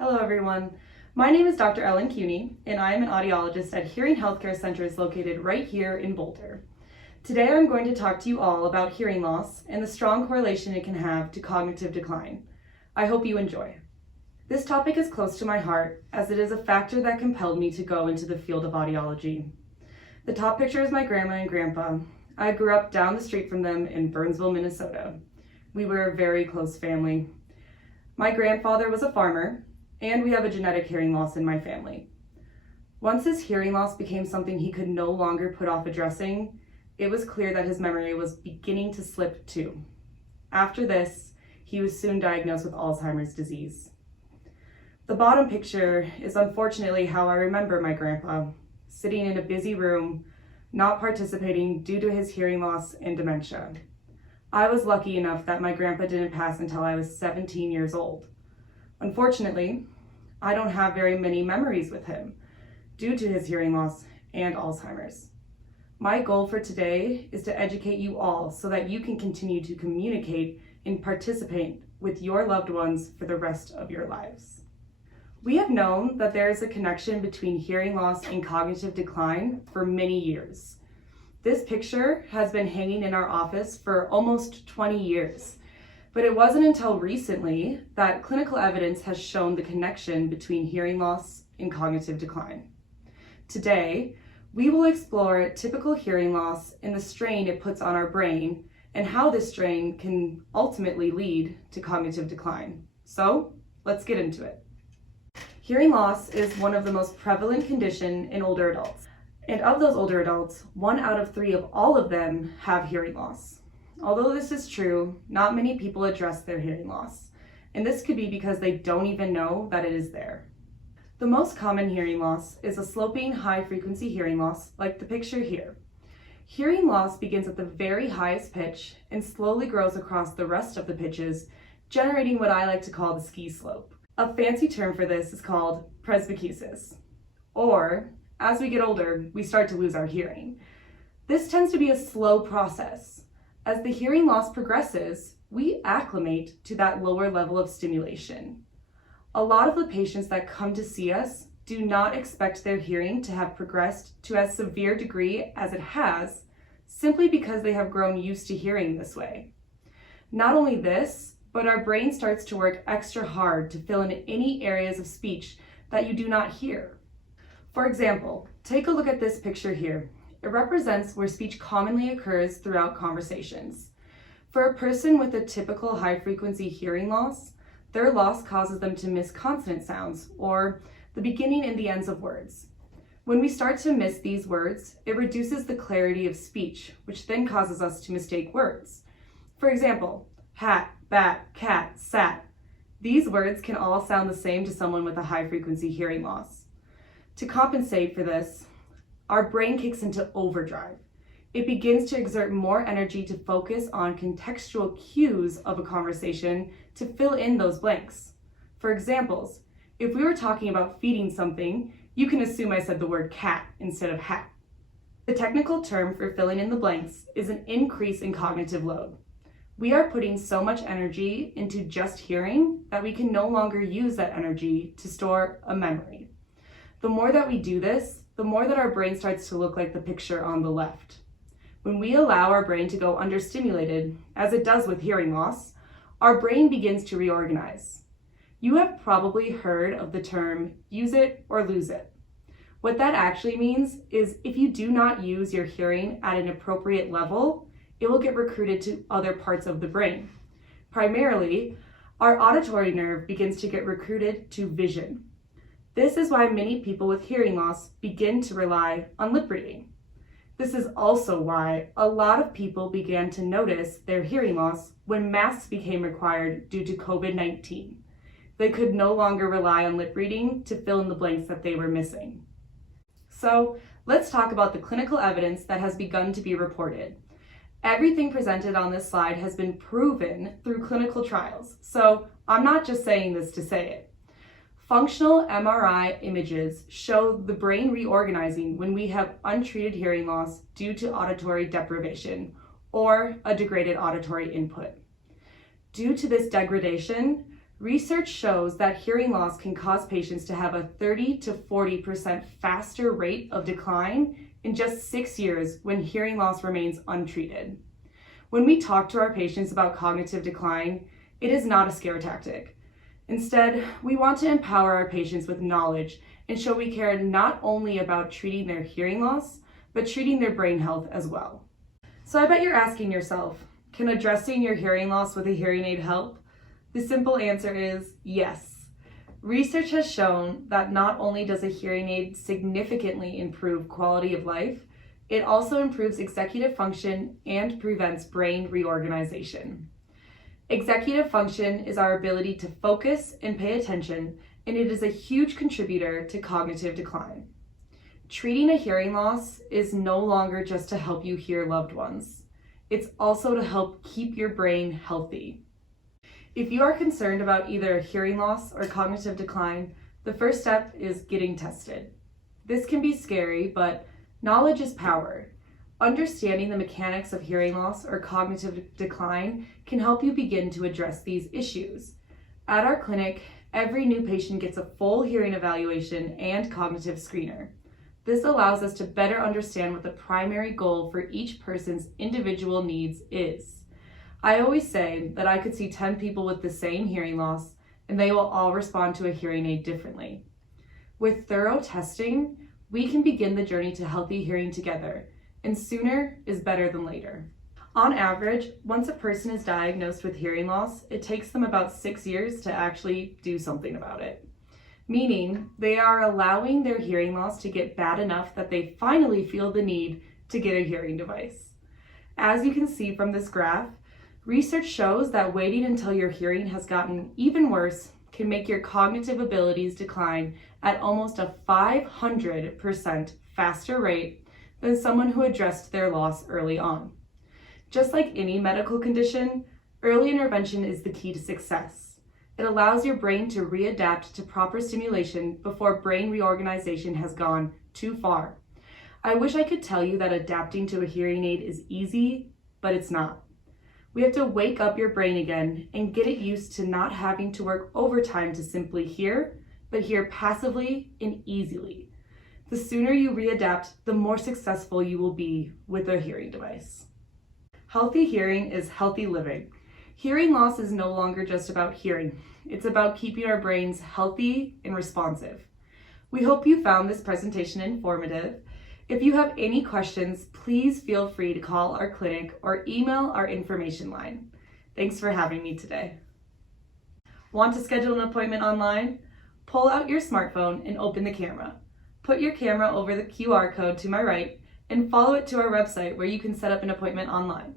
Hello everyone. My name is Dr. Ellyn Kuehne, and I am an audiologist at Hearing HealthCare Centers located right here in Boulder. Today I'm going to talk to you all about hearing loss and the strong correlation it can have to cognitive decline. I hope you enjoy. This topic is close to my heart as it is a factor that compelled me to go into the field of audiology. The top picture is my grandma and grandpa. I grew up down the street from them in Burnsville, Minnesota. We were a very close family. My grandfather was a farmer, and we have a genetic hearing loss in my family. Once his hearing loss became something he could no longer put off addressing, it was clear that his memory was beginning to slip too. After this, he was soon diagnosed with Alzheimer's disease. The bottom picture is unfortunately how I remember my grandpa, sitting in a busy room, not participating due to his hearing loss and dementia. I was lucky enough that my grandpa didn't pass until I was 17 years old. Unfortunately, I don't have very many memories with him due to his hearing loss and Alzheimer's. My goal for today is to educate you all so that you can continue to communicate and participate with your loved ones for the rest of your lives. We have known that there is a connection between hearing loss and cognitive decline for many years. This picture has been hanging in our office for almost 20 years. But it wasn't until recently that clinical evidence has shown the connection between hearing loss and cognitive decline. Today, we will explore typical hearing loss and the strain it puts on our brain and how this strain can ultimately lead to cognitive decline. So, let's get into it. Hearing loss is one of the most prevalent conditions in older adults. And of those older adults, 1 out of 3 of all of them have hearing loss. Although this is true, not many people address their hearing loss, and this could be because they don't even know that it is there. The most common hearing loss is a sloping high-frequency hearing loss, like the picture here. Hearing loss begins at the very highest pitch and slowly grows across the rest of the pitches, generating what I like to call the ski slope. A fancy term for this is called presbycusis, or as we get older, we start to lose our hearing. This tends to be a slow process. As the hearing loss progresses, we acclimate to that lower level of stimulation. A lot of the patients that come to see us do not expect their hearing to have progressed to as severe degree as it has, simply because they have grown used to hearing this way. Not only this, but our brain starts to work extra hard to fill in any areas of speech that you do not hear. For example, take a look at this picture here. It represents where speech commonly occurs throughout conversations. For a person with a typical high-frequency hearing loss, their loss causes them to miss consonant sounds, or the beginning and the ends of words. When we start to miss these words, it reduces the clarity of speech, which then causes us to mistake words. For example, hat, bat, cat, sat. These words can all sound the same to someone with a high-frequency hearing loss. To compensate for this, our brain kicks into overdrive. It begins to exert more energy to focus on contextual cues of a conversation to fill in those blanks. For examples, if we were talking about feeding something, you can assume I said the word cat instead of hat. The technical term for filling in the blanks is an increase in cognitive load. We are putting so much energy into just hearing that we can no longer use that energy to store a memory. The more that we do this, the more that our brain starts to look like the picture on the left. When we allow our brain to go understimulated, as it does with hearing loss, our brain begins to reorganize. You have probably heard of the term use it or lose it. What that actually means is if you do not use your hearing at an appropriate level, it will get recruited to other parts of the brain. Primarily, our auditory nerve begins to get recruited to vision. This is why many people with hearing loss begin to rely on lip reading. This is also why a lot of people began to notice their hearing loss when masks became required due to COVID-19. They could no longer rely on lip reading to fill in the blanks that they were missing. So let's talk about the clinical evidence that has begun to be reported. Everything presented on this slide has been proven through clinical trials, so I'm not just saying this to say it. Functional MRI images show the brain reorganizing when we have untreated hearing loss due to auditory deprivation or a degraded auditory input. Due to this degradation, Research shows that hearing loss can cause patients to have a 30 to 40% faster rate of decline in just 6 years when hearing loss remains untreated. When we talk to our patients about cognitive decline, it is not a scare tactic. Instead, we want to empower our patients with knowledge and show we care not only about treating their hearing loss, but treating their brain health as well. So I bet you're asking yourself, can addressing your hearing loss with a hearing aid help? The simple answer is yes. Research has shown that not only does a hearing aid significantly improve quality of life, it also improves executive function and prevents brain reorganization. Executive function is our ability to focus and pay attention, and it is a huge contributor to cognitive decline. Treating a hearing loss is no longer just to help you hear loved ones. It's also to help keep your brain healthy. If you are concerned about either hearing loss or cognitive decline, the first step is getting tested. This can be scary, but knowledge is power. Understanding the mechanics of hearing loss or cognitive decline can help you begin to address these issues. At our clinic, every new patient gets a full hearing evaluation and cognitive screener. This allows us to better understand what the primary goal for each person's individual needs is. I always say that I could see 10 people with the same hearing loss, and they will all respond to a hearing aid differently. With thorough testing, we can begin the journey to healthy hearing together, and sooner is better than later. On average, once a person is diagnosed with hearing loss, it takes them about 6 years to actually do something about it. Meaning, they are allowing their hearing loss to get bad enough that they finally feel the need to get a hearing device. As you can see from this graph, research shows that waiting until your hearing has gotten even worse can make your cognitive abilities decline at almost a 500% faster rate than someone who addressed their loss early on. Just like any medical condition, early intervention is the key to success. It allows your brain to readapt to proper stimulation before brain reorganization has gone too far. I wish I could tell you that adapting to a hearing aid is easy, but it's not. We have to wake up your brain again and get it used to not having to work overtime to simply hear, but hear passively and easily. The sooner you readapt, the more successful you will be with a hearing device. Healthy hearing is healthy living. Hearing loss is no longer just about hearing. It's about keeping our brains healthy and responsive. We hope you found this presentation informative. If you have any questions, please feel free to call our clinic or email our information line. Thanks for having me today. Want to schedule an appointment online? Pull out your smartphone and open the camera. Put your camera over the QR code to my right and follow it to our website where you can set up an appointment online.